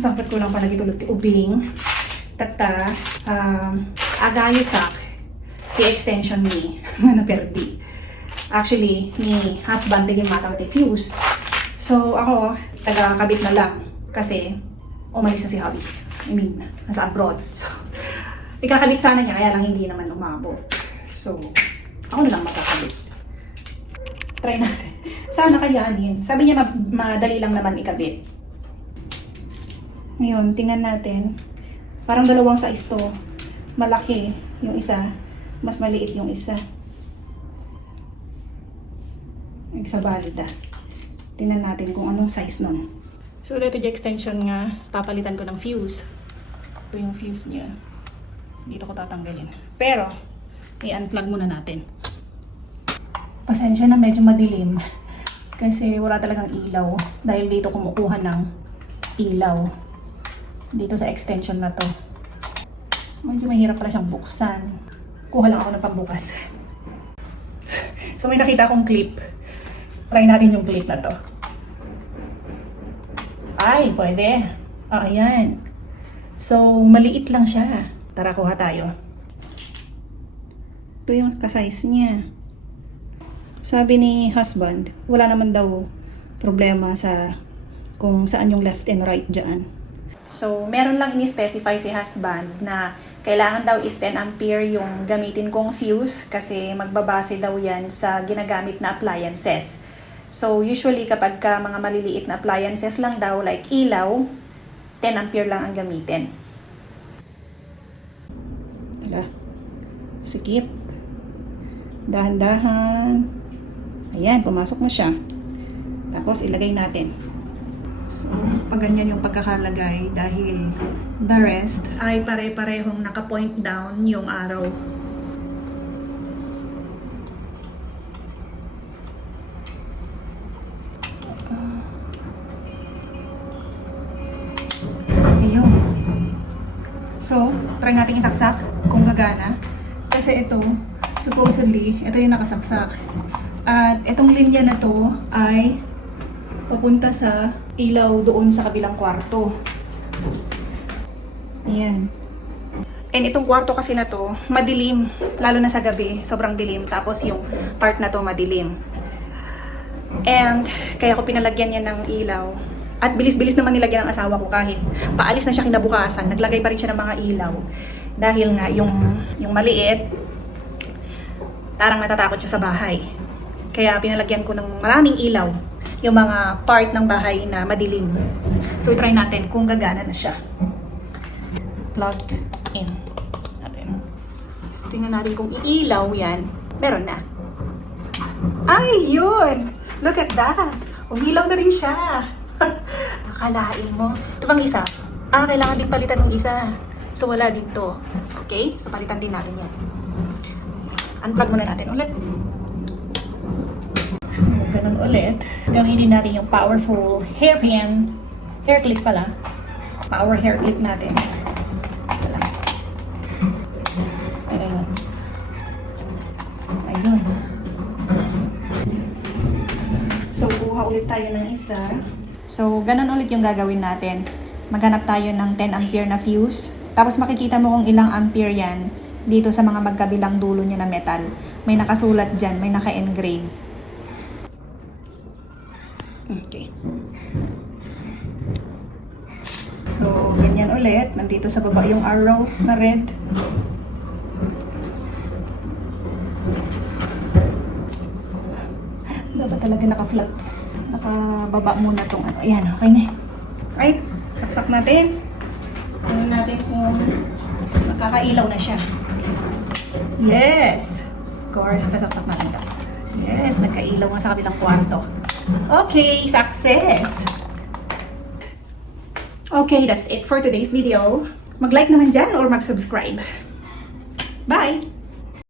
Ang sakit ko lang pala gitulog ti ubing. Tata, agayo sak, ti extension ni, na perdi. Actually, ni husband tiging matang ti fuse. So, ako, taga-kabit na lang. Kasi, umalis na si hubby. I mean, nasa abroad. So, ikakabit sana niya, kaya lang hindi naman umabot. So, ako na lang magkakabit. Try natin. Sana kayanin. Sabi niya, madali lang naman ikabit. Ngayon, tingnan natin. Parang dalawang size to. Malaki yung isa. Mas maliit yung isa. Isa valid ah. Tingnan natin kung anong size nun. So, dito yung extension nga. Papalitan ko ng fuse. Ito yung fuse niya. Dito ko tatanggalin. Pero, i-unplug muna natin. Pasensya na medyo madilim. Kasi wala talagang ilaw. Dahil dito kumukuha ng ilaw. Dito sa extension na to. Medyo mahirap pala siyang buksan. Kuha lang ako ng pambukas. So may nakita akong clip. Try natin yung clip na to. Ay, pwede. Ayan. So, maliit lang siya. Tara, kuha tayo. Ito yung kasize niya. Sabi ni husband, wala naman daw problema sa kung saan yung left and right dyan. So, meron lang ini-specify si husband na kailangan daw is 10 ampere yung gamitin kong fuse kasi magbabase daw yan sa ginagamit na appliances. So, usually kapag ka mga maliliit na appliances lang daw like ilaw, 10 ampere lang ang gamitin. Tala. Sikip. Dahan-dahan. Ayan, pumasok na siya. Tapos, ilagay natin. So, pag ganyan yung pagkakalagay dahil the rest ay pare-parehong naka-point down yung araw. Ayun. So, try natin isaksak kung gagana. Kasi ito, supposedly, ito yung nakasaksak. At itong linya na to ay papunta sa ilaw doon sa kabilang kwarto. Ayan. And itong kwarto kasi na to, madilim. Lalo na sa gabi, sobrang dilim. Tapos yung part na to madilim. And kaya ko pinalagyan niya ng ilaw. At bilis-bilis naman nilagyan ng asawa ko kahit paalis na siya kinabukasan. Naglagay pa rin siya ng mga ilaw. Dahil nga yung maliit, parang natatakot siya sa bahay. Kaya pinalagyan ko ng maraming ilaw yung mga part ng bahay na madilim. So, try natin kung gagana na siya. Plug in natin. So, tingnan natin kung iilaw yan. Meron na. Ay, yun! Look at that! Umilaw na rin siya. Akalain mo. Ito pang isa. Kailangan din palitan ng isa. So, wala din to. Okay? So, palitan din natin yan. Unplug muna natin ulit. Ganun ulit. Gamitin natin yung powerful hairpin. Hair clip pala. Power hair clip natin. Ayun. Ayun. So, kuha ulit tayo ng isa. So, ganun ulit yung gagawin natin. Maghanap tayo ng 10 ampere na fuse. Tapos makikita mo kung ilang ampere yan dito sa mga magkabilang dulo niya na metal. May nakasulat dyan, may naka-engrave. Okay. So, ganyan ulit. Nandito sa baba yung arrow na red. Dapat talaga naka-flat. Nakababa muna tong ano. Ayan, okay na. Right? Saksak natin. Tingnan natin kung nakakailaw na siya. Yes! Of course, nasaksak na ito. Yes, nagkailaw nga sa kabilang kwarto. Okay, success! Okay, that's it for today's video. Mag-like naman dyan or mag-subscribe. Bye!